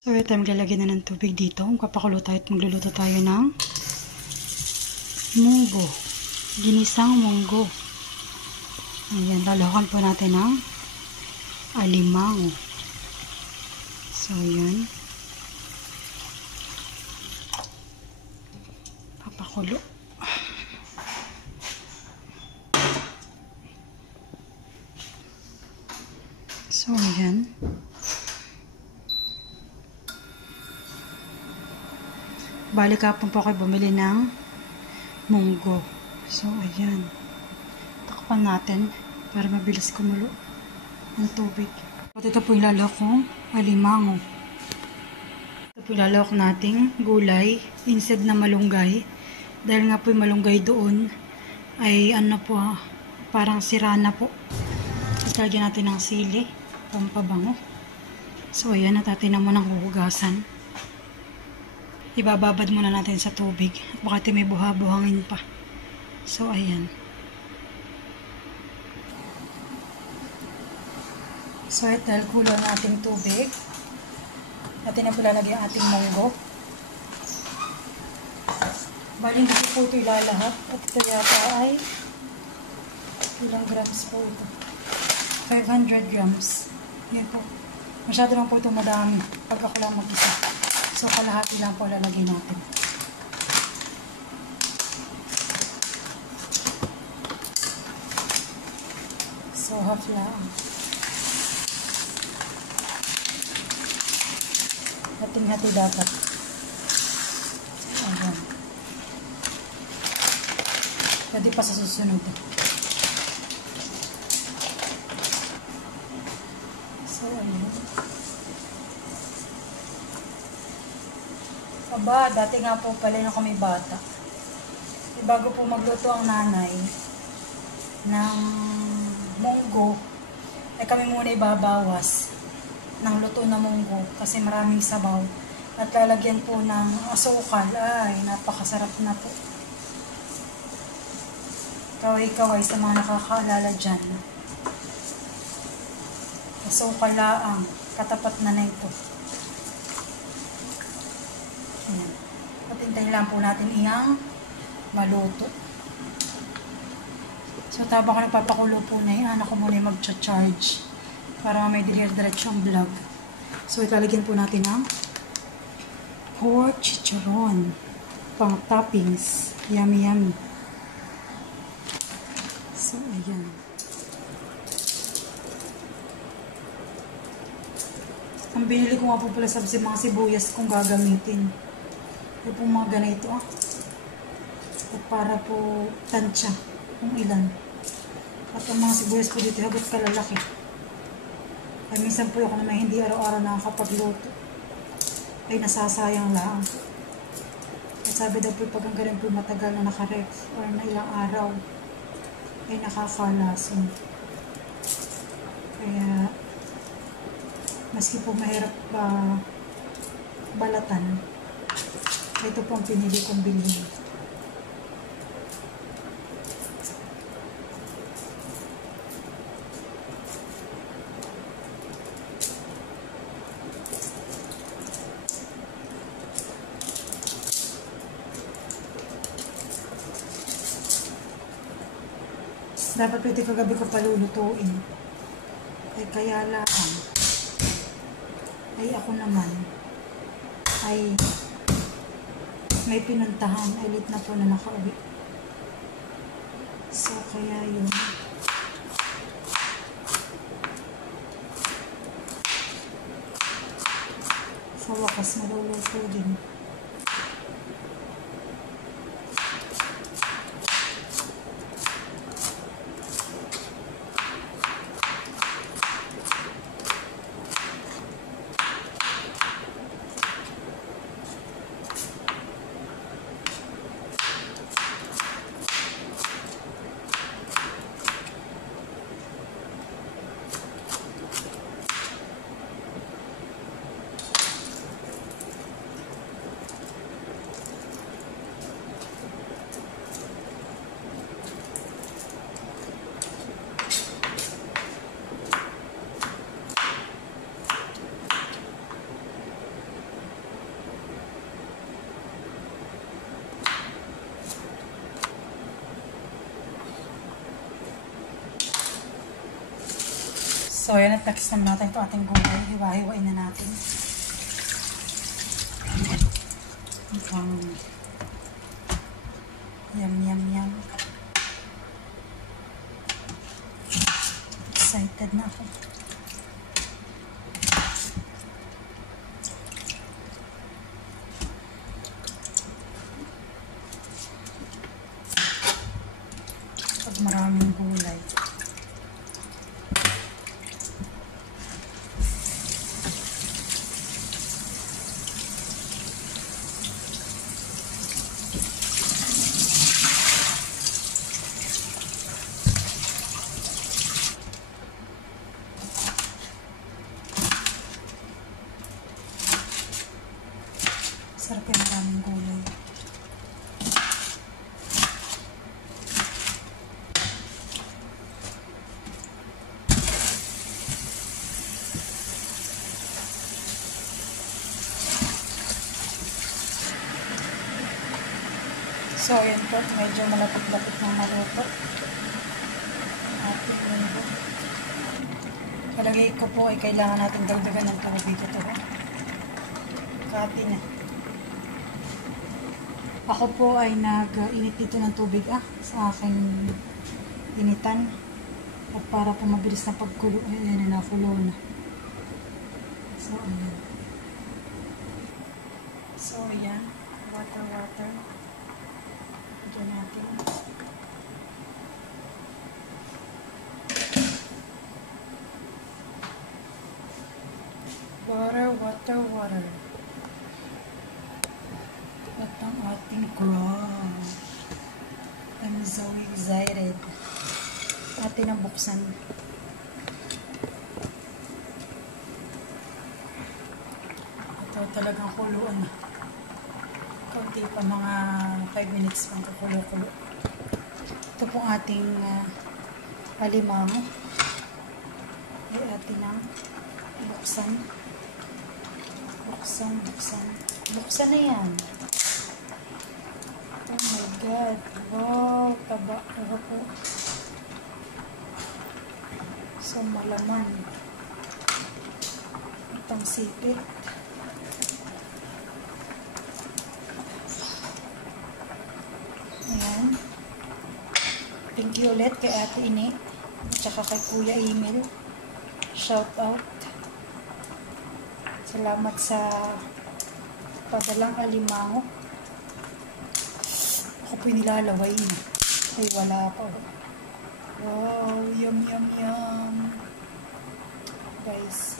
So, ito maglalagay na ng tubig dito. Papakulo tayo at magluluto tayo ng munggo. Ginisang munggo. Ayan, lalakan po natin ng alimango. So, ayan. Papakulo. So, ayan. Balik hapon po kayo bumili ng munggo. So, ayan. Takpan natin para mabilis kumulo ang tubig. At ito po ilalawak kong alimango. Ito po ilalawak nating gulay instead na malunggay. Dahil nga po yung malunggay doon ay ano po, parang sira na po. Tapos lagyan natin ng sili, pampabango. So, ayan. Natin na mo ng huhugasan. Ibababad muna natin sa tubig at baka may buha-buhangin pa. So, ayan. So, ito, kulo na ating tubig. Natin na pulalagay ang ating munggo. Bali, hindi po ito ilalahat. At ito yata ay ilang grams po ito. 500 grams. Yan po. Masyado lang po ito madami pag ako lang mag-isa. So, kalahati lang po lalagay natin. So, half lang. Hating-hati dapat. Ayan. Pwede pa sa susunod. So, ayan. Aba, dati nga po pala nung kami bata. Bago po magluto ang nanay ng munggo, ay kami muna ibabawas ng luto na munggo kasi maraming sabaw. At lalagyan po ng asukal. Ay, napakasarap na po. Kaway-kaway sa mga nakakaalala dyan. Asukal laang, katapat na na ito. Ayan. Patintayin lang po natin iyang maluto. So, taba ko nagpapakulo po na yan, ako muna yung mag-charge para may dire-diretso ang vlog. So, ilalagyan po natin ang pork chicharon pang toppings. Yummy, yummy. So, ayan. Ang binili ko nga po pala sa mga sibuyas kung gagamitin. Ito po mga ganito at para po tansya kung ilan. At ang mga sibuyas po dito hagot kalalaki. Ay minsan po ako naman hindi araw-araw nakakapagluto. Ay nasasayang lang. At sabi daw po pag ang ganun po matagal na nakaref or na ilang araw ay nakakalason. Kaya maski po mahirap balatan. Ito po ang pinili kong bilhin. Dapat pwede kagabi ko palulutuin. Ay kaya lang ay ako naman ay may pinuntahan, ay late na po na nakauwi. So, kaya yun. Sa wakas, maluluto din. So, ayan, at takis naman natin ito ating gulay. Hiwa-hiwain na natin. Yum, yum, yum. Excited na ako. Pag maraming gulay. Sarap yung maraming gulay. So, ayan po. Medyo malapit-lapit ng maluto. Ating munggo. Palagay ko po ay kailangan natin dagdagan ng tubig ito. Kati na. Ako po ay nag-init dito ng tubig sa aking initan. At para po mabilis na pagkulo, ayan na nakulo na. So, ayan. So, ayan. Water. Diyan natin. Water. At ang ating crab. I'm so excited. Atin ang buksan. Ito talagang kuluan. Kunti pa, mga 5 minutes pang kakulo-kulo. Ito pong ating alimango. Ay atin ang buksan. Buksan na yan. Oh my God. Wow, taba. Taba po. So, malaman. Itong sipit. Ayan. Thank you ulit kay Ate Ine. At saka kay Kuya Emil. Shout out. Salamat sa padalang alimango. Ako po nilalaway na. Ay, wala pa. Wow, yum. Guys.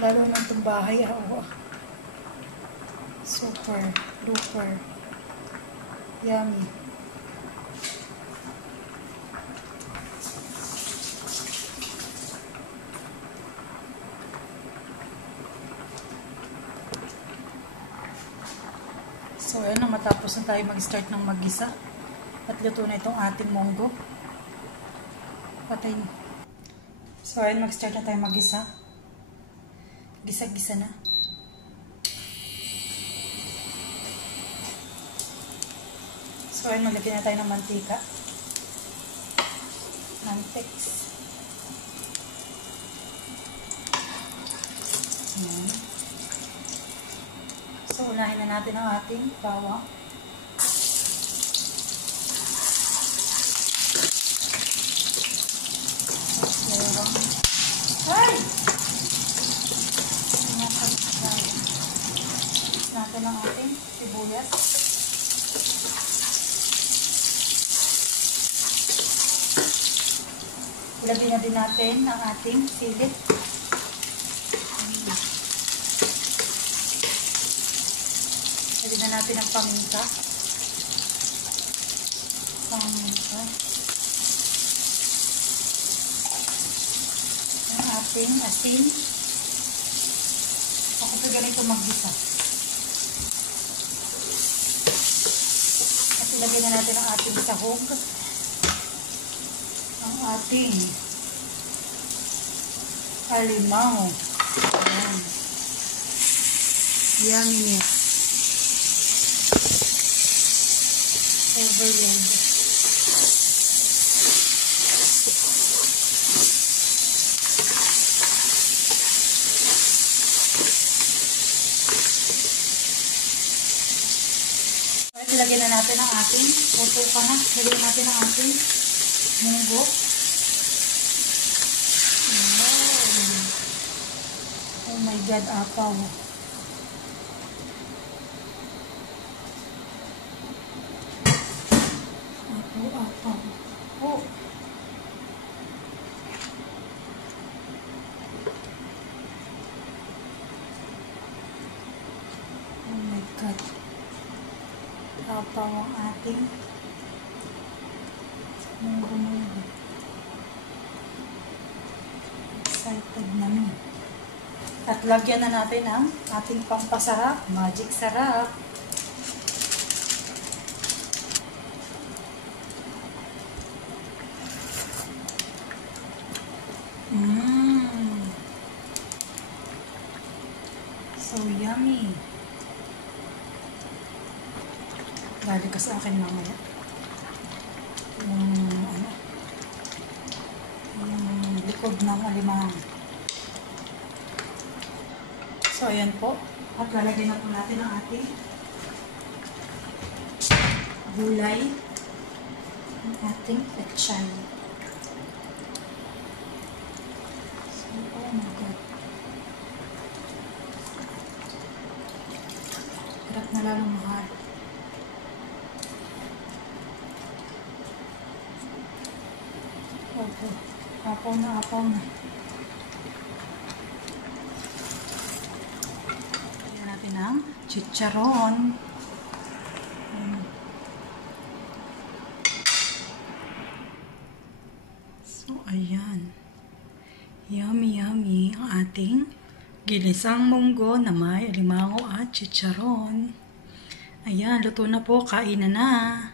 Lalo na itong bahay. Super, duper. Yummy. So, ayan na, matapos na tayo mag-start ng mag-gisa. At luto na itong ating munggo. Patay na. So, ayan, mag-start na tayo mag-gisa. Gisa-gisa na. So, ayan, malagyan na tayo ng mantika. Mantex. Ayan. So, unahin na natin ang ating bawang. Ay! Natin ang ating sibuyas. Ilagay na din natin ang ating sili. Ilagay na natin ang paminta. Ang ating asin. Ako pa ganito mag-gisa. At ilagay na natin ang ating sahog. Ang ating alimango. Ayan. Yumminess. Overload. lagyan na natin ang ating, puto ka na, lagyan natin ang ating munggo. Oh my God, apaw. Apaw. Oh. Oh my God. Apaw ang ating munggo. Excited namin. At lagyan na natin ang ating pampasarap, magic sarap. So yummy. Dali ka sa akin mamaya. Yung likod ng alimang. So, ayan po. At lalagyan na po natin ang ating gulay. Ang ating pechay. So, oh my God. Hirap na lalong mahal. Okay. Apaw na. Ng chicharon. So, ayan. Yummy ang ating ginisang munggo na may alimango at chicharon. Ayan, luto na po. Kain na.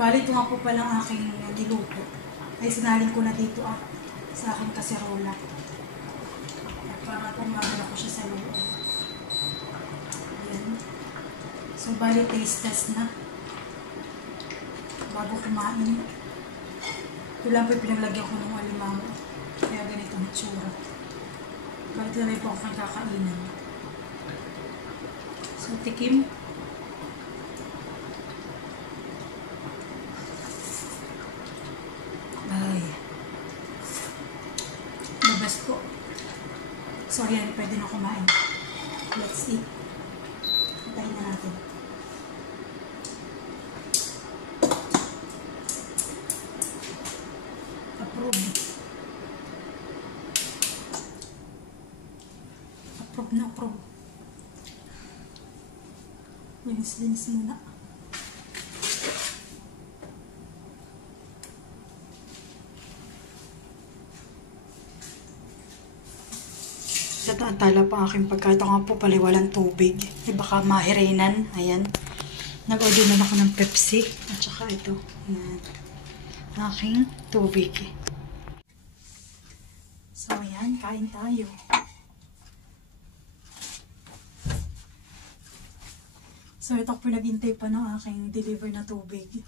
Bali, ito nga po palang aking niluto. Ay, sinalin ko na dito sa aking kaserola. Para pumagala ko siya sa loob. Ayan. So, bali taste test na. Bago kumain. Ito lang po pinaglagyan ko ng alimango. Kaya ganito ang itsura. Bali ito na rin po ako kakainan. So, tikim. Po. So, ayan, pwede na kumain. Let's eat. Patayin na natin. Approve. Approve. Linis muna. Tala pa aking pagkain. Ito nga po pala walang tubig. Baka mahirinan. Ayan. Nag-order na ako ng Pepsi. At saka ito. Ayan. Aking tubig. So, ayan. Kain tayo. So, ito po naghintay pa ng aking deliver na tubig.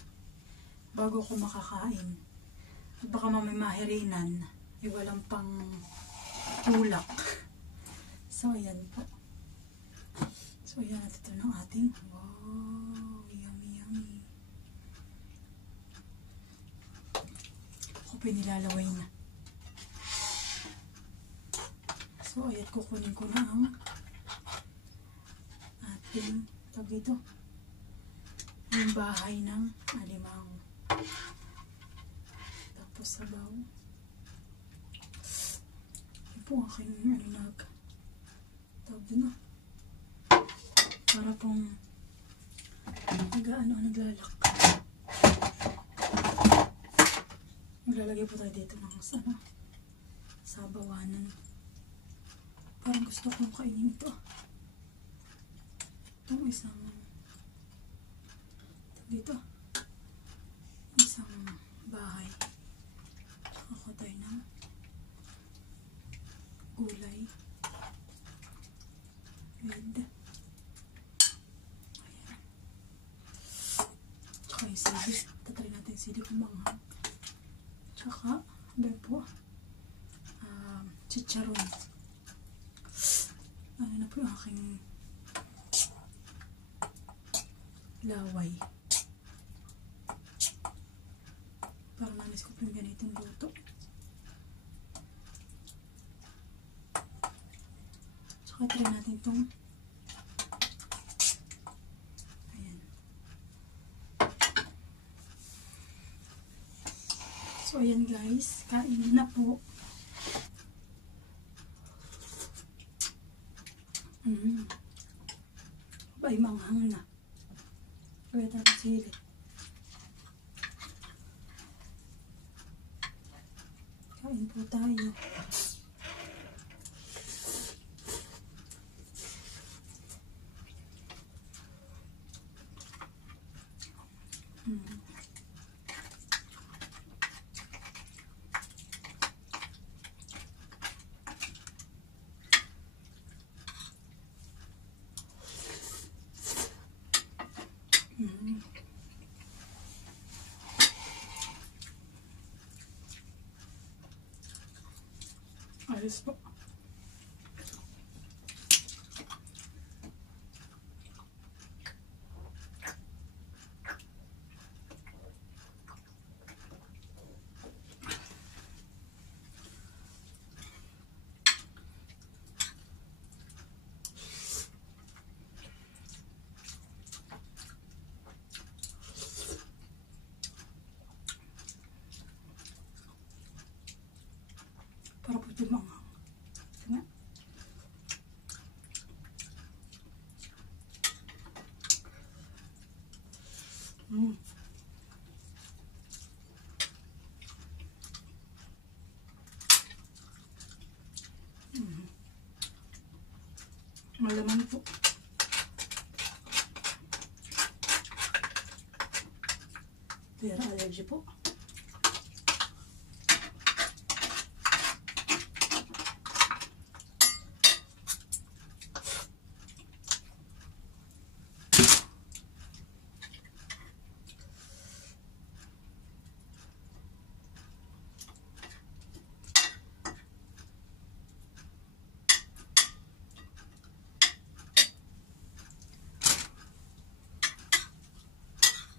Bago ko makakain. At baka mamay mahirinan. Walang pang tulak. So, ayan po. So, ayan. Ito ng ating. Wow! Yummy. Ako pinilalaway na. So, ayan. Kukunin ko na ang ating tawag dito. Yung bahay ng alimango. Tapos sabaw. Ito po aking tawag para pong naglalak. Maglalagay po tayo dito ng sabawanan. Parang gusto kong kainin ito. Itong isang bahay. Ako tayo ng gulay. Red. Ayan. Tsaka yung sili. Tatry natin sili kumanghang. Tsaka, po, chicharon. ano na po yung aking laway. Para manis ko po yung ganitong luto. Saka try natin itong ayan. So ayan guys, kain na po. Ay, manghang na. Kaya tapos sili. Kain po tayo. Ayos po. Para po ito mga malaman po. Pero allergy po.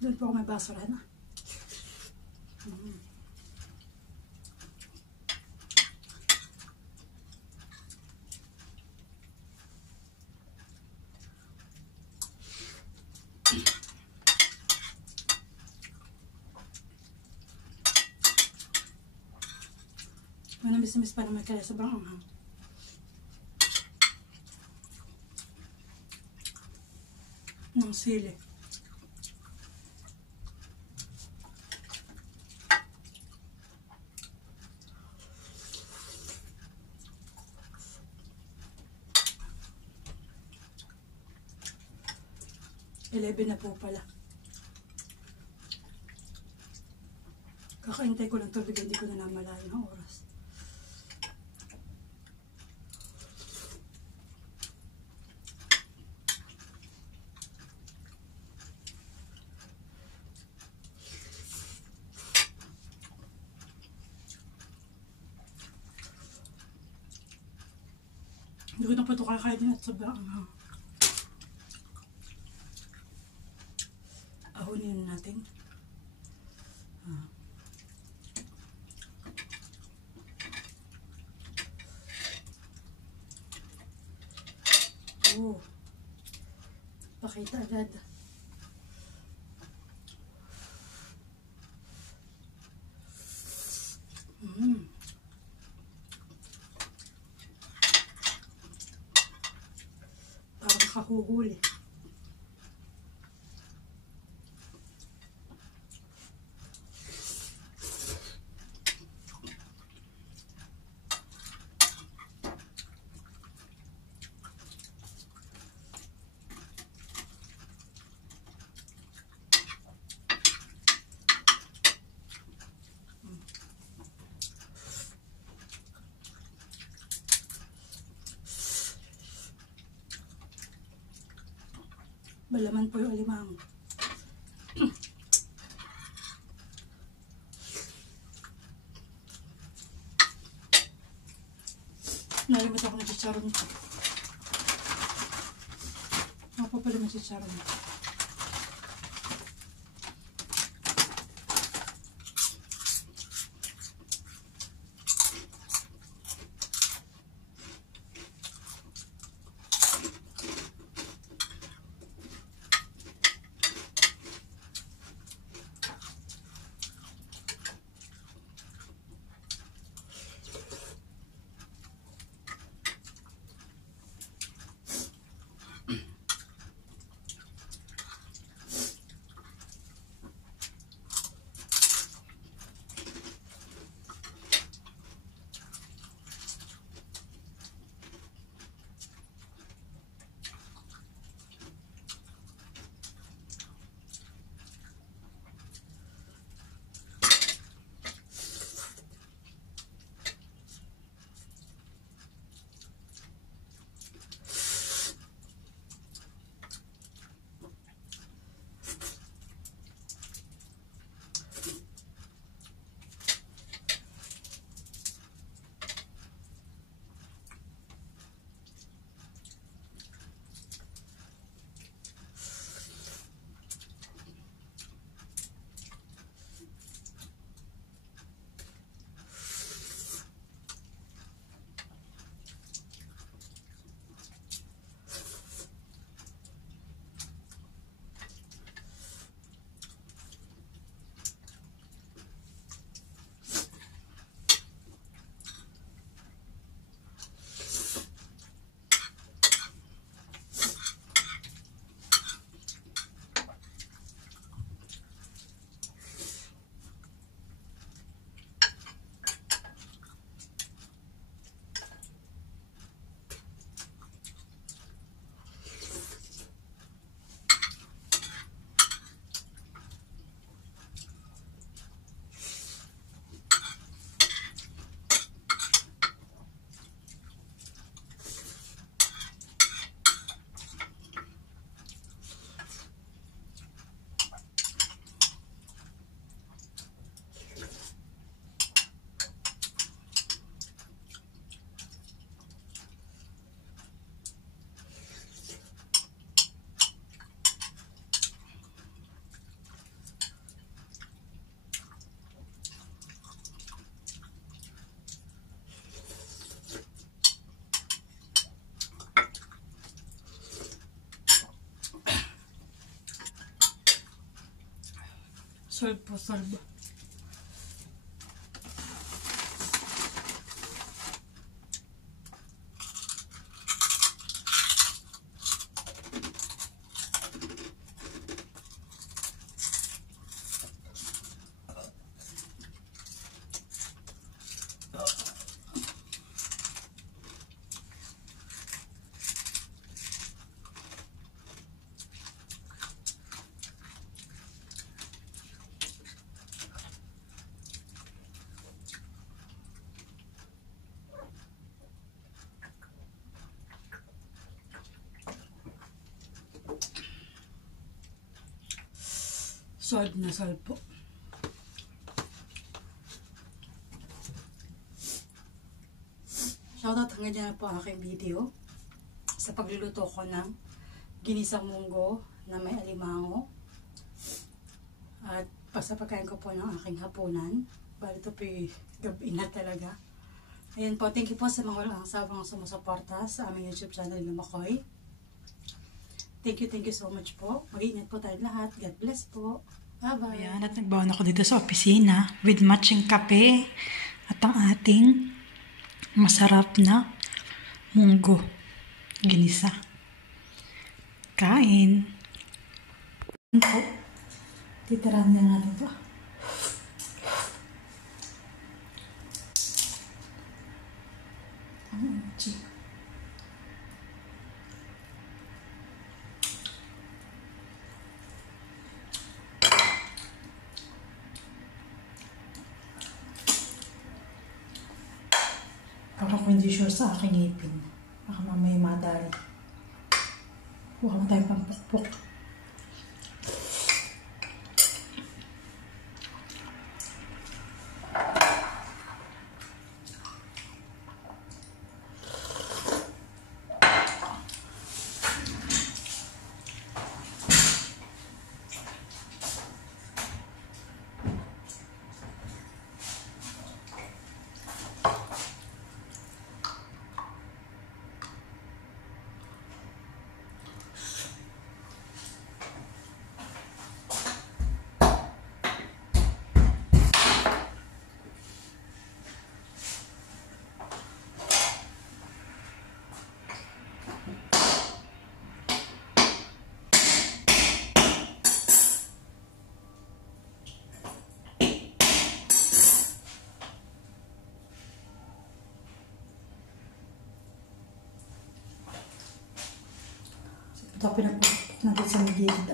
Doon po ako may basura na. Manamis-namis pa naman kaya sobrang anghang. Ng sili. Eleven na po pala. Kakaintay ko lang tubig, hindi ko na namalayan ang oras. Hindi ko na po ito kakainin at sobrang anghang. Ahonin natin. Oh. Pakita agad. Parang kahuhuli. Balaman po yung alimango. Nalimit ako na chicharon ko. Ako pala masisarap. Solve po, solve. Solve na solve po. Shoutout hanggang dyan po ang aking video sa pagluluto ko ng ginisang munggo na may alimango at pasapagkain ko po ng aking hapunan. Bali ito po gabi na talaga. Ayan po, thank you po sa mga walang sabang sumusuporta sa aming YouTube channel na Makoy. Thank you so much po. Mag-iingat po tayo lahat. God bless po. Bye-bye. Ayan, at nagbaon ako dito sa opisina with matching kape at ang ating masarap na munggo ginisa. Kain. Po. Titirahan na natin ito. Ako hindi sure sa aking ngipin. Baka mamaya madali. Huwag mo tayo pampukpuk. Ito pinapapit natin sa gilid.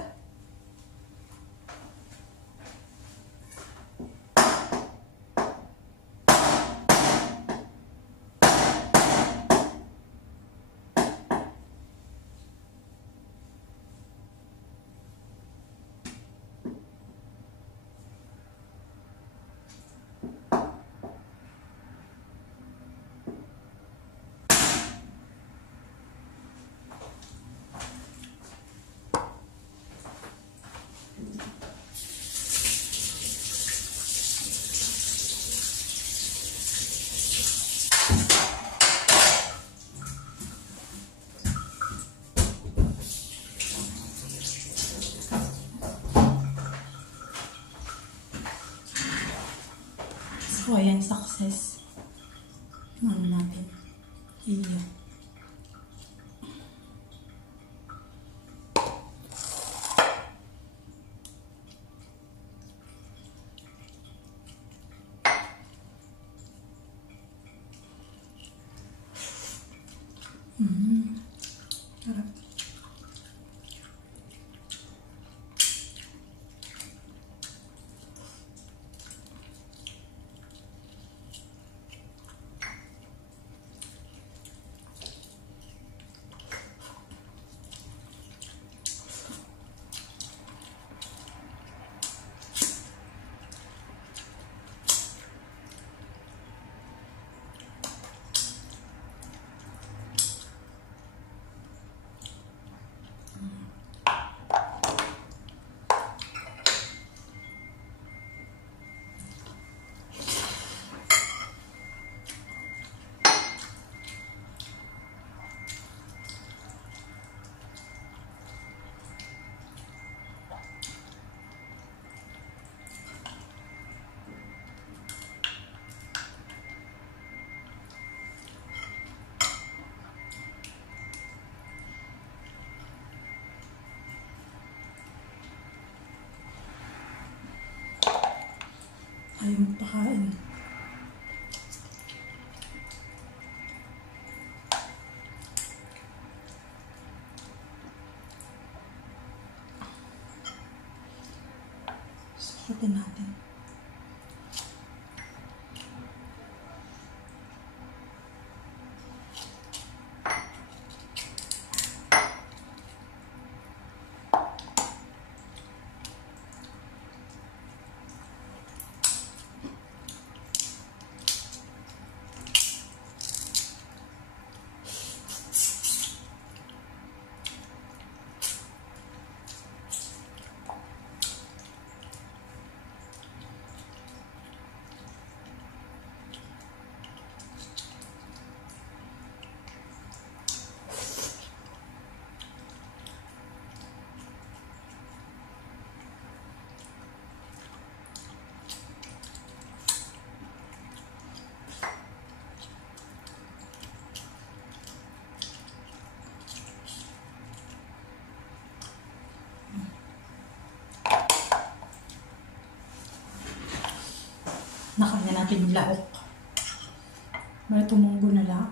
So, ayan, success. Ano natin? Iya. Sarap. Ayaw magpakain. Sukatin natin. Nakanya natin yung lahok. May tumunggo na lang.